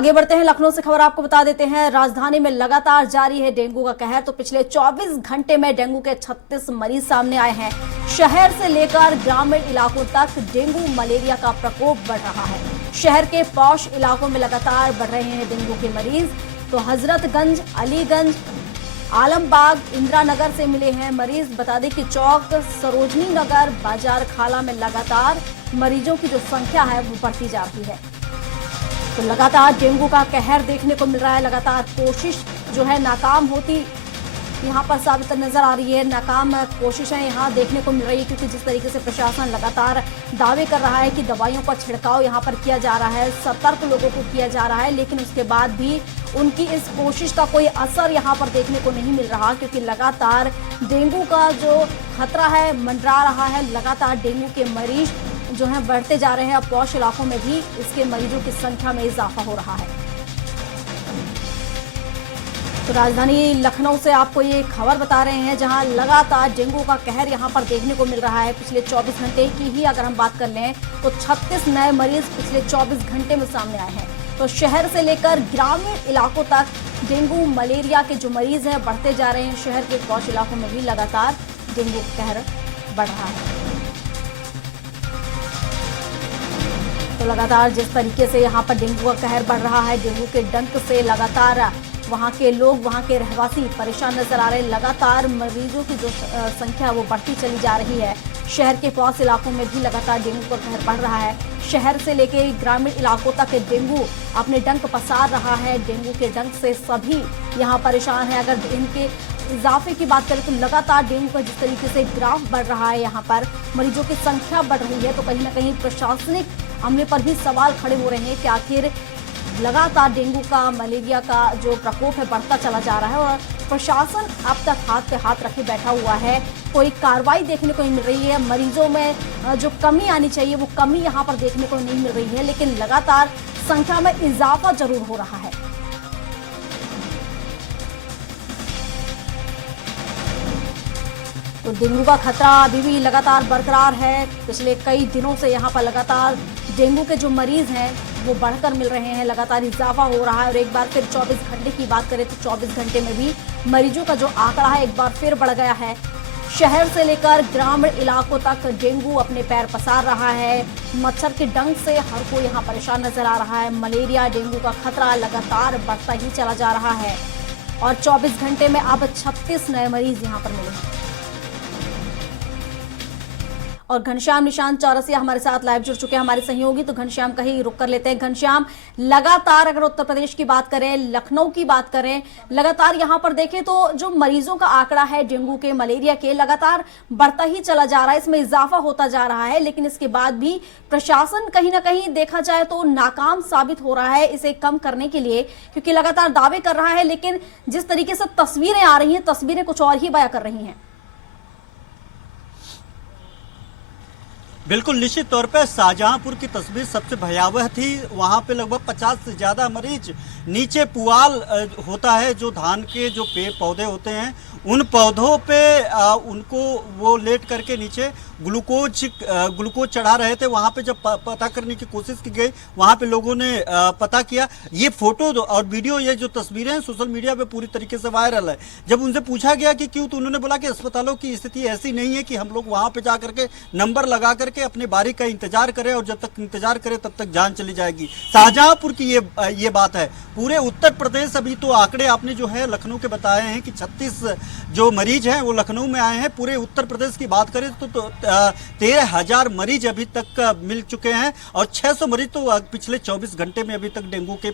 आगे बढ़ते हैं, लखनऊ से खबर आपको बता देते हैं। राजधानी में लगातार जारी है डेंगू का कहर। तो पिछले 24 घंटे में डेंगू के 36 मरीज सामने आए हैं। शहर से लेकर ग्रामीण इलाकों तक डेंगू मलेरिया का प्रकोप बढ़ रहा है। शहर के पॉश इलाकों में लगातार बढ़ रहे हैं डेंगू के मरीज। तो हजरतगंज, अलीगंज, आलमबाग, इंदिरा नगर से मिले हैं मरीज। बता दें कि चौक, सरोजनी नगर, बाजार खाला में लगातार मरीजों की जो संख्या है वो बढ़ती जा रही है। तो लगातार डेंगू का कहर देखने को मिल रहा है। लगातार कोशिश जो है नाकाम होती यहाँ पर साबित नजर आ रही है। नाकाम कोशिशें यहाँ देखने को मिल रही है, क्योंकि जिस तरीके से प्रशासन लगातार दावे कर रहा है कि दवाइयों का छिड़काव यहाँ पर किया जा रहा है, सतर्क लोगों को किया जा रहा है, लेकिन उसके बाद भी उनकी इस कोशिश का कोई असर यहाँ पर देखने को नहीं मिल रहा, क्योंकि लगातार डेंगू का जो खतरा है मंडरा रहा है। लगातार डेंगू के मरीज जो हैं बढ़ते जा रहे हैं। अब पॉश इलाकों में भी इसके मरीजों की संख्या में इजाफा हो रहा है। तो राजधानी लखनऊ से आपको ये खबर बता रहे हैं, जहां लगातार डेंगू का कहर यहां पर देखने को मिल रहा है। पिछले 24 घंटे की ही अगर हम बात कर लें तो 36 नए मरीज पिछले 24 घंटे में सामने आए हैं। तो शहर से लेकर ग्रामीण इलाकों तक डेंगू मलेरिया के जो मरीज हैं बढ़ते जा रहे हैं। शहर के पॉश इलाकों में भी लगातार डेंगू का कहर बढ़ रहा है। तो लगातार जिस तरीके से यहाँ पर डेंगू का कहर बढ़ रहा है, डेंगू के डंक से लगातार वहाँ के लोग, वहाँ के रहवासी परेशान नजर आ रहे हैं। लगातार मरीजों की जो संख्या वो बढ़ती चली जा रही है। शहर के पास इलाकों में भी लगातार डेंगू का कहर बढ़ रहा है। शहर से लेकर ग्रामीण इलाकों तक डेंगू अपने डंक पसार रहा है। डेंगू के डंक से सभी यहाँ परेशान हैं। अगर इनके इजाफे की बात करें तो लगातार डेंगू का जिस तरीके से ग्राफ बढ़ रहा है, यहाँ पर मरीजों की संख्या बढ़ रही है, तो कहीं ना कहीं प्रशासनिक अमले पर भी सवाल खड़े हो रहे हैं कि आखिर लगातार डेंगू का, मलेरिया का जो प्रकोप है बढ़ता चला जा रहा है और प्रशासन अब तक हाथ पे हाथ रखे बैठा हुआ है। कोई कार्रवाई देखने को नहीं मिल रही है। मरीजों में जो कमी आनी चाहिए वो कमी यहाँ पर देखने को नहीं मिल रही है, लेकिन लगातार संख्या में इजाफा जरूर हो रहा है। तो डेंगू का खतरा अभी भी लगातार बरकरार है। पिछले कई दिनों से यहाँ पर लगातार डेंगू के जो मरीज हैं वो बढ़कर मिल रहे हैं। लगातार इजाफा हो रहा है। और एक बार फिर 24 घंटे की बात करें तो 24 घंटे में भी मरीजों का जो आंकड़ा है एक बार फिर बढ़ गया है। शहर से लेकर ग्रामीण इलाकों तक डेंगू अपने पैर पसार रहा है। मच्छर के डंक से हर कोई यहाँ परेशान नजर आ रहा है। मलेरिया, डेंगू का खतरा लगातार बढ़ता ही चला जा रहा है। और 24 घंटे में अब 36 नए मरीज यहाँ पर मिले हैं। और घनश्याम निशांत चौरसिया हमारे साथ लाइव जुड़ चुके हैं, हमारे सहयोगी। तो घनश्याम का ही रुक कर लेते हैं। घनश्याम, लगातार अगर उत्तर प्रदेश की बात करें, लखनऊ की बात करें, लगातार यहाँ पर देखें तो जो मरीजों का आंकड़ा है डेंगू के, मलेरिया के, लगातार बढ़ता ही चला जा रहा है। इसमें इजाफा होता जा रहा है, लेकिन इसके बाद भी प्रशासन कहीं ना कहीं देखा जाए तो नाकाम साबित हो रहा है इसे कम करने के लिए, क्योंकि लगातार दावे कर रहा है, लेकिन जिस तरीके से तस्वीरें आ रही हैं, तस्वीरें कुछ और ही बयां कर रही हैं। बिल्कुल, निश्चित तौर पर शाहजहांपुर की तस्वीर सबसे भयावह थी। वहां पे लगभग 50 से ज़्यादा मरीज, नीचे पुआल होता है, जो धान के जो पेड़ पौधे होते हैं उन पौधों पे उनको वो लेट करके नीचे ग्लूकोज चढ़ा रहे थे। वहाँ पे जब पता करने की कोशिश की गई, वहाँ पे लोगों ने पता किया। ये फोटो और वीडियो, ये जो तस्वीरें हैं सोशल मीडिया पे पूरी तरीके से वायरल है। जब उनसे पूछा गया कि क्यों, तो उन्होंने बोला कि अस्पतालों की स्थिति ऐसी नहीं है कि हम लोग वहाँ पे जा करके नंबर लगा करके अपने बारी का इंतजार करें, और जब तक इंतजार करें तब तक जान चली जाएगी। शाहजहांपुर की ये बात है। पूरे उत्तर प्रदेश, अभी तो आंकड़े आपने जो है लखनऊ के बताए हैं कि 36 जो मरीज हैं वो लखनऊ में आए हैं। पूरे उत्तर प्रदेश की बात करें तो 13,000 मरीज अभी तक मिल चुके हैं, और 600 मरीज तो पिछले 24 घंटे में अभी तक डेंगू के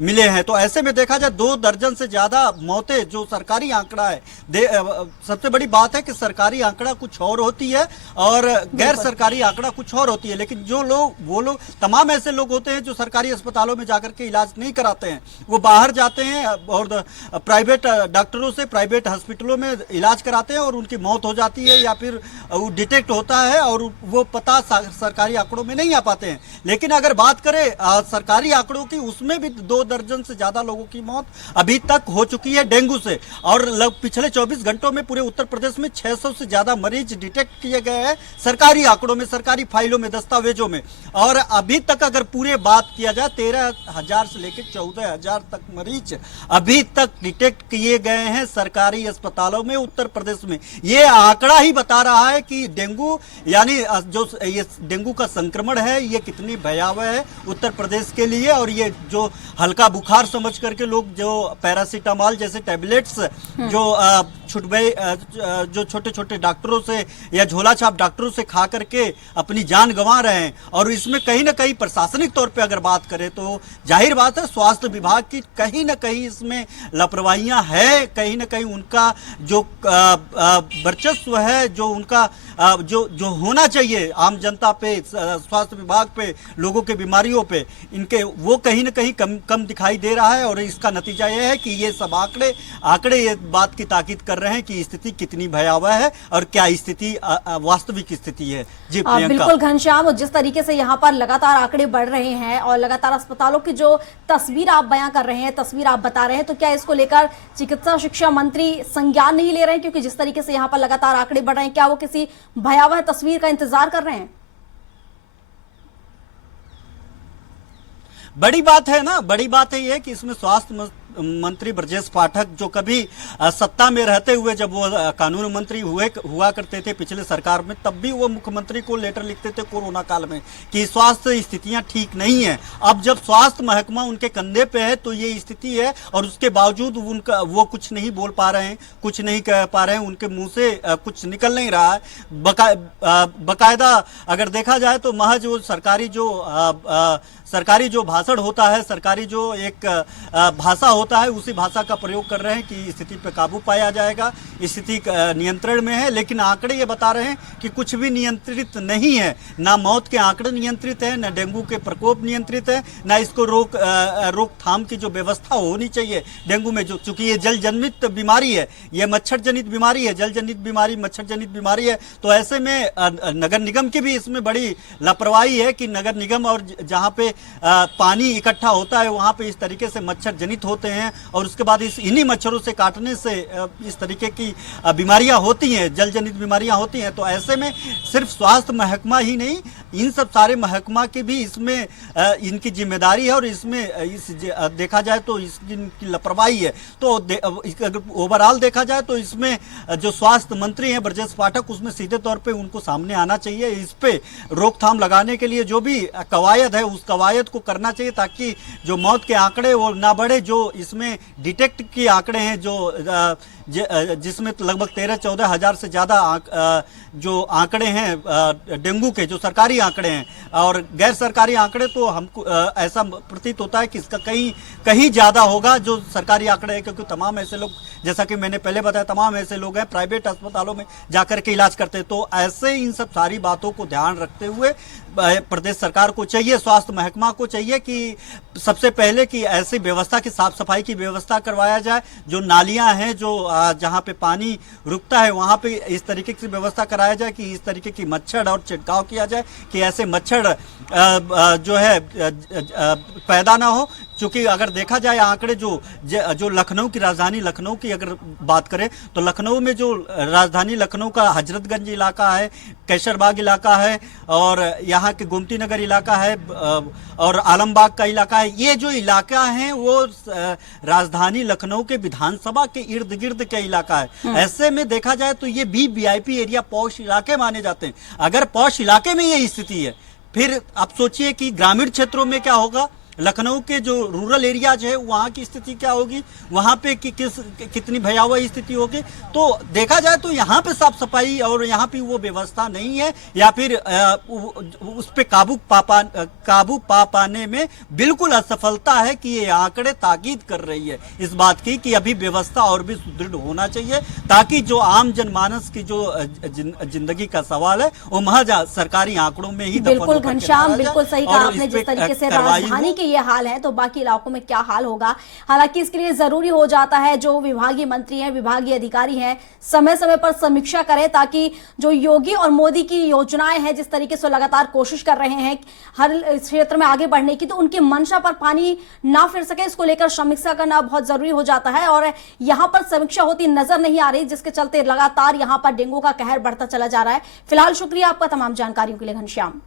मिले हैं। तो ऐसे में देखा जाए 2 दर्जन से ज्यादा मौतें, जो सरकारी आंकड़ा है। सबसे बड़ी बात है कि सरकारी आंकड़ा कुछ और होती है और गैर सरकारी आंकड़ा कुछ और होती है। लेकिन वो लोग तमाम ऐसे लोग होते हैं जो सरकारी अस्पतालों में जाकर के इलाज नहीं कराते हैं, वो बाहर जाते हैं और प्राइवेट डॉक्टरों से प्राइवेट हॉस्पिटलों में इलाज कराते हैं, और उनकी मौत हो जाती है या फिर वो डिटेक्ट होता है और वो पता सरकारी आंकड़ों में नहीं आ पाते हैं। लेकिन अगर बात करें सरकारी आंकड़ों की, उसमें भी 2 दर्जन से ज्यादा लोगों की मौत अभी तक हो चुकी है डेंगू से। और पिछले 24 घंटों में पूरे उत्तर प्रदेश में 600 से ज्यादा मरीज डिटेक्ट किए गए हैं सरकारी आंकड़ों में। सरकारी फाइलों में, दस्तावेजों में। और अभी तक अगर पूरे बात किया जाए 13,000 से लेकर 14,000 तक मरीज अभी तक डिटेक्ट किए गए हैं सरकारी अस्पतालों में उत्तर प्रदेश में। ये आंकड़ा ही बता रहा है कि डेंगू यानी जो ये डेंगू का संक्रमण है ये कितनी भयावह है उत्तर प्रदेश के लिए। और ये जो हल्का बुखार समझ करके लोग जो पैरासीटामोल जैसे टैबलेट्स जो छुटबे जो छोटे छोटे डॉक्टरों से या झोला छाप डॉक्टरों से खा करके अपनी जान गंवा रहे हैं। और इसमें कहीं ना कहीं प्रशासनिक तौर पे अगर बात करें तो जाहिर बात है स्वास्थ्य विभाग की कहीं ना कहीं इसमें लापरवाहियां है, कहीं ना कहीं उनका जो वर्चस्व है, जो उनका जो होना चाहिए आम जनता पे, स्वास्थ्य विभाग पे, लोगों के बीमारियों पे, इनके वो कहीं ना कहीं कम दिखाई दे रहा है। और इसका नतीजा यह है कि ये सब आंकड़े ये बात की ताकीद कर रहे हैं कि स्थिति कितनी भयावह है और क्या स्थिति वास्तविक स्थिति है। जी प्रियंका। बिल्कुल घनश्याम, जिस तरीके से यहाँ पर लगातार आंकड़े बढ़ रहे हैं और लगातार अस्पतालों की जो तस्वीर आप बयां कर रहे हैं, तस्वीर आप बता रहे हैं, तो क्या इसको लेकर चिकित्सा शिक्षा मंत्री संज्ञान नहीं ले रहे हैं? क्योंकि जिस तरीके से यहाँ पर लगातार आंकड़े बढ़ रहे हैं, क्या वो किसी भयावह तस्वीर का इंतजार कर रहे हैं? बड़ी बात है ना, बड़ी बात है ये कि इसमें स्वास्थ्य मंत्री ब्रजेश पाठक जो कभी सत्ता में रहते हुए जब वो कानून मंत्री हुआ करते थे पिछले सरकार में, तब भी वो मुख्यमंत्री को लेटर लिखते थे कोरोना काल में कि स्वास्थ्य स्थितियां ठीक नहीं है। अब जब स्वास्थ्य महकमा उनके कंधे पे है तो ये स्थिति है और उसके बावजूद उनका वो कुछ नहीं बोल पा रहे हैं, कुछ नहीं कह पा रहे हैं, उनके मुंह से कुछ निकल नहीं रहा है। बकायदा अगर देखा जाए तो महज वो सरकारी जो भाषण होता है, सरकारी जो एक भाषा होता है, उसी भाषा का प्रयोग कर रहे हैं कि स्थिति पे काबू पाया जाएगा, स्थिति नियंत्रण में है। लेकिन आंकड़े ये बता रहे हैं कि कुछ भी नियंत्रित नहीं है, ना मौत के आंकड़े नियंत्रित है, ना डेंगू के प्रकोप नियंत्रित है, ना इसको रोकथाम की जो व्यवस्था होनी चाहिए डेंगू में, जो चूंकि ये जल जनित बीमारी है, ये मच्छर जनित बीमारी है, जल जनित बीमारी मच्छर जनित बीमारी है। तो ऐसे में नगर निगम की भी इसमें बड़ी लापरवाही है कि नगर निगम और जहाँ पे पानी इकट्ठा होता है वहां पे इस तरीके से मच्छर जनित होते हैं और उसके बाद इन्हीं मच्छरों से काटने से इस तरीके की बीमारियां होती हैं, जल जनित बीमारियां होती हैं। तो ऐसे में सिर्फ स्वास्थ्य महकमा ही नहीं, इन सब सारे महकमा की भी इसमें इनकी जिम्मेदारी है और इसमें देखा जाए तो इनकी लापरवाही है। तो अगर ओवरऑल देखा जाए तो इसमें जो स्वास्थ्य मंत्री हैं ब्रजेश पाठक, उसमें सीधे तौर पे उनको सामने आना चाहिए, इस पे रोकथाम लगाने के लिए जो भी कवायद है उस कवायद को करना चाहिए ताकि जो मौत के आंकड़े वो ना बढ़े। जो इसमें डिटेक्ट के आंकड़े हैं जिसमें लगभग 13-14 हजार से ज्यादा जो आंकड़े हैं डेंगू के, जो सरकारी आंकड़े हैं, और गैर सरकारी आंकड़े तो हमको ऐसा प्रतीत होता है कि इसका कहीं ज्यादा होगा जो सरकारी आंकड़े हैं, क्योंकि तमाम ऐसे लोग, जैसा कि मैंने पहले बताया, तमाम ऐसे लोग हैं प्राइवेट अस्पतालों में जाकर के इलाज करते हैं। तो ऐसे इन सब सारी बातों को ध्यान रखते हुए प्रदेश सरकार को चाहिए, स्वास्थ्य महकमा को चाहिए कि सबसे पहले कि ऐसी व्यवस्था की, साफ सफाई की व्यवस्था करवाया जाए। जो नालियां हैं, जो जहां पे पानी रुकता है वहां पे इस तरीके की व्यवस्था कराया जाए कि इस तरीके की मच्छर और छिड़काव किया जाए कि ऐसे मच्छर जो है पैदा ना हो। चूंकि अगर देखा जाए आंकड़े जो लखनऊ की, राजधानी लखनऊ की अगर बात करें तो लखनऊ में जो राजधानी लखनऊ का हजरतगंज इलाका है, कैसरबाग इलाका है और यहाँ के गोमती नगर इलाका है और आलमबाग का इलाका है, ये जो इलाका है वो राजधानी लखनऊ के विधानसभा के इर्द गिर्द का इलाका है। ऐसे में देखा जाए तो ये भी वीआईपी एरिया, पॉश इलाके माने जाते हैं। अगर पॉश इलाके में ये स्थिति है, फिर आप सोचिए कि ग्रामीण क्षेत्रों में क्या होगा, लखनऊ के जो रूरल एरियाज है वहाँ की स्थिति क्या होगी, वहाँ पे कितनी भयावह स्थिति होगी। तो देखा जाए तो यहाँ पे साफ सफाई और यहाँ पे वो व्यवस्था नहीं है, या फिर उस पे काबू पा पाने में बिल्कुल असफलता है कि ये आंकड़े ताकीद कर रही है इस बात की कि अभी व्यवस्था और भी सुदृढ़ होना चाहिए, ताकि जो आम जनमानस की जो जिंदगी का सवाल है वो महज सरकारी आंकड़ों में ही बिल्कुल घनश्याम, बिल्कुल सही कहा आपने। जिस तरीके से राजधानी के ये हाल है तो बाकी इलाकों में क्या हाल होगा। हालांकि इसके लिए जरूरी हो जाता है जो विभागीय मंत्री हैं, विभागीय अधिकारी हैं, समय समय पर समीक्षा करें ताकि जो योगी और मोदी की योजनाएं हैं, जिस तरीके से लगातार कोशिश कर रहे हैं हर क्षेत्र में आगे बढ़ने की, तो उनकी मंशा पर पानी ना फिर सके, इसको लेकर समीक्षा करना बहुत जरूरी हो जाता है। और यहां पर समीक्षा होती नजर नहीं आ रही, जिसके चलते लगातार यहां पर डेंगू का कहर बढ़ता चला जा रहा है। फिलहाल शुक्रिया आपका तमाम जानकारियों के लिए घनश्याम।